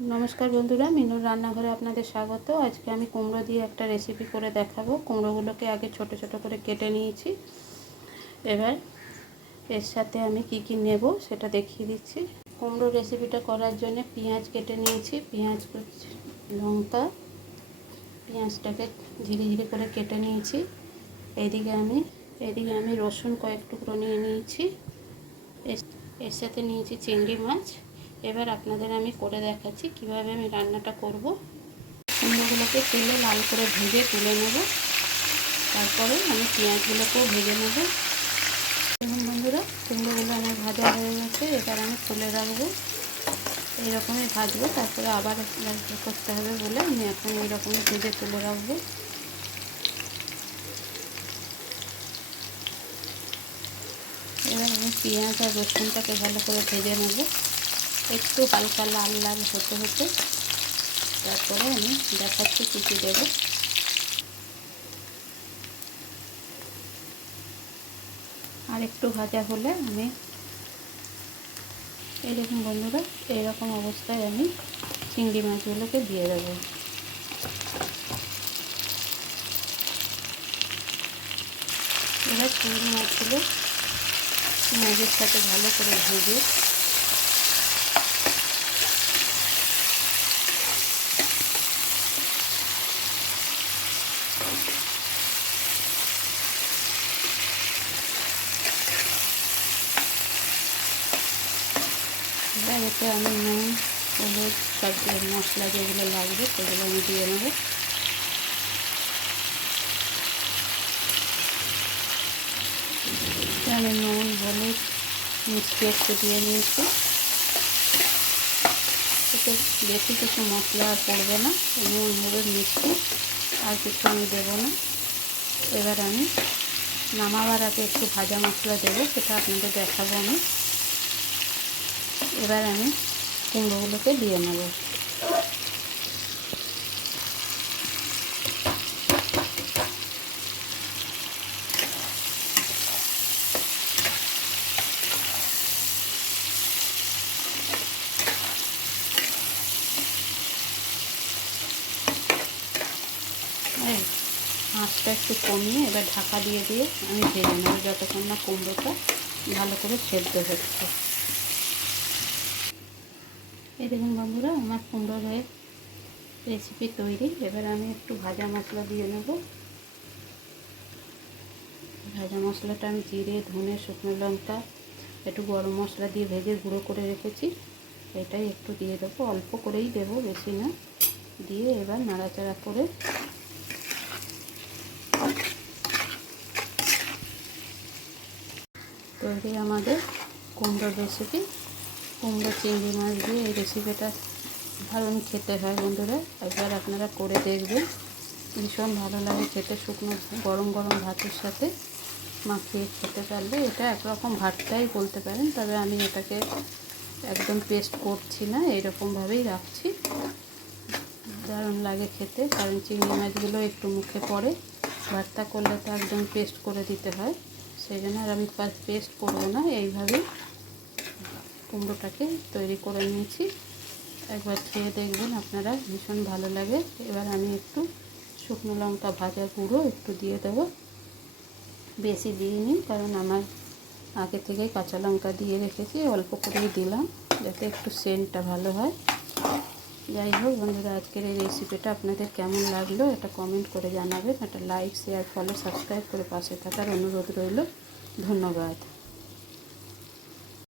नमस्कार बंधुरा मिनुर रान्नाघरे आपनादेर स्वागत। आज के आमी कुमड़ो दिए एक रेसिपि करे देखाबो। कुमड़ोगुलोके आगे छोटो छोटो करे केटे निয়েছি। एबार एर साथे आमी की नेब सेटा देखिए दिচ্ছি। कुमड़ो रेसिपिटा करार जन्य पेঁয়াজ केटे निয়েছি। पेঁয়াज लंका पेঁয়াজটাকে झिरे झिरे करे केटे निয়েছি। एदिके आमी रसुन कयेक टुकरो निয়ে নিয়েছি। एर साथे निয়েছি चिंगड़ी माछ। এবার আপনাদের আমি করে দেখাচ্ছি কিভাবে আমি রান্নাটা করব। কুমড়োগুলোকে তেলে লাল করে ভেজে তুলে নেব। তারপরে আমি পেঁয়াজগুলোকেও ভেজে নেব। দেখুন বন্ধুরা, কুমড়োগুলো আমার ভাজা হয়ে গেছে। এবার আমি তুলে রাখবো। এইরকমই ভাজবো, তারপরে আবার করতে হবে বলে আমি এখন এইরকমই ভেজে তুলে রাখবো। এবার আমি পেঁয়াজ আর রসুনটাকে ভালো করে ভেজে নেব। একটু হালকা লাল লাল হতে হতে তারপরে আমি দেখাচ্ছি কী দেব। আর একটু ভাজা হলে আমি এরকম বন্ধুরা এইরকম অবস্থায় আমি চিংড়ি মাছগুলোকে দিয়ে দেব। এবার চিংড়ি মাছগুলো পেঁয়াজের সাথে ভালো করে ভেজে এতে আমি নুন হলুদ সব মশলা যেগুলো লাগবে সেগুলো আমি দিয়ে নেব। আমি নুন হলুদ মিষ্টি একটু দিয়ে নিয়েছি। এতে বেশি কিছু মশলা পড়বে না, নুন হলুদ মিষ্টি আর কিছু আমি দেবো না। এবার আমি নামাবার আগে একটু ভাজা মশলা দেবো, সেটা আপনাদের দেখাবো আমি। এবার আমি কুমড়োগুলোকে দিয়ে নেব। আঁচটা একটু কমিয়ে এবার ঢাকা দিয়ে আমি ভেজে নেব যতক্ষণ না কুমড়োটা ভালো করে সেদ্ধ হচ্ছে। এই দেখুন বন্ধুরা, আমার কুমড়োর রেসিপি তৈরি। এবার আমি একটু ভাজা মশলা দিয়ে নেব। ভাজা মশলাটা আমি জিরে ধনে শুকনো লঙ্কা একটু গরম মশলা দিয়ে ভেজে গুঁড়ো করে রেখেছি, এটাই একটু দিয়ে দেবো। অল্প করেই দেবো, বেশি না। দিয়ে এবার নাড়াচাড়া করে তৈরি আমাদের কুমড়োর রেসিপি। কুমড়ো চিংড়ি মাছ দিয়ে এই রেসিপিটা দারুণ খেতে হয় বন্ধুরা। একবার আপনারা করে দেখবেন, ভীষণ ভালো লাগে খেতে। শুকনো গরম গরম ভাতের সাথে মাখিয়ে খেতে পারলে এটা একরকম ভাতটাই বলতে পারেন, তবে আমি এটাকে একদম পেস্ট করছি না, এইরকমভাবেই রাখছি। দারুণ লাগে খেতে, কারণ চিংড়ি মাছগুলো একটু মুখে পড়ে। ভর্তা করলে তো একদম পেস্ট করে দিতে হয়, সেই জন্য আর আমি পেস্ট করবো না। এইভাবেই কুমড়োটাকে তৈরি করে নিয়েছি। একবার খেয়ে দেখবেন আপনারা, ভীষণ ভালো লাগে। এবার আমি একটু শুকনো লঙ্কা ভাজা গুঁড়ো একটু দিয়ে দেবো। বেশি দিইনি, কারণ আমার আগে থেকেই কাঁচা লঙ্কা দিয়ে রেখেছি, অল্প করেই দিলাম যাতে একটু সেন্টটা ভালো হয়। যাই হোক বন্ধুরা, আজকের এই রেসিপিটা আপনাদের কেমন লাগলো এটা কমেন্ট করে জানাবেন। একটা লাইক শেয়ার ফলো সাবস্ক্রাইব করে পাশে থাকার অনুরোধ রইল। ধন্যবাদ।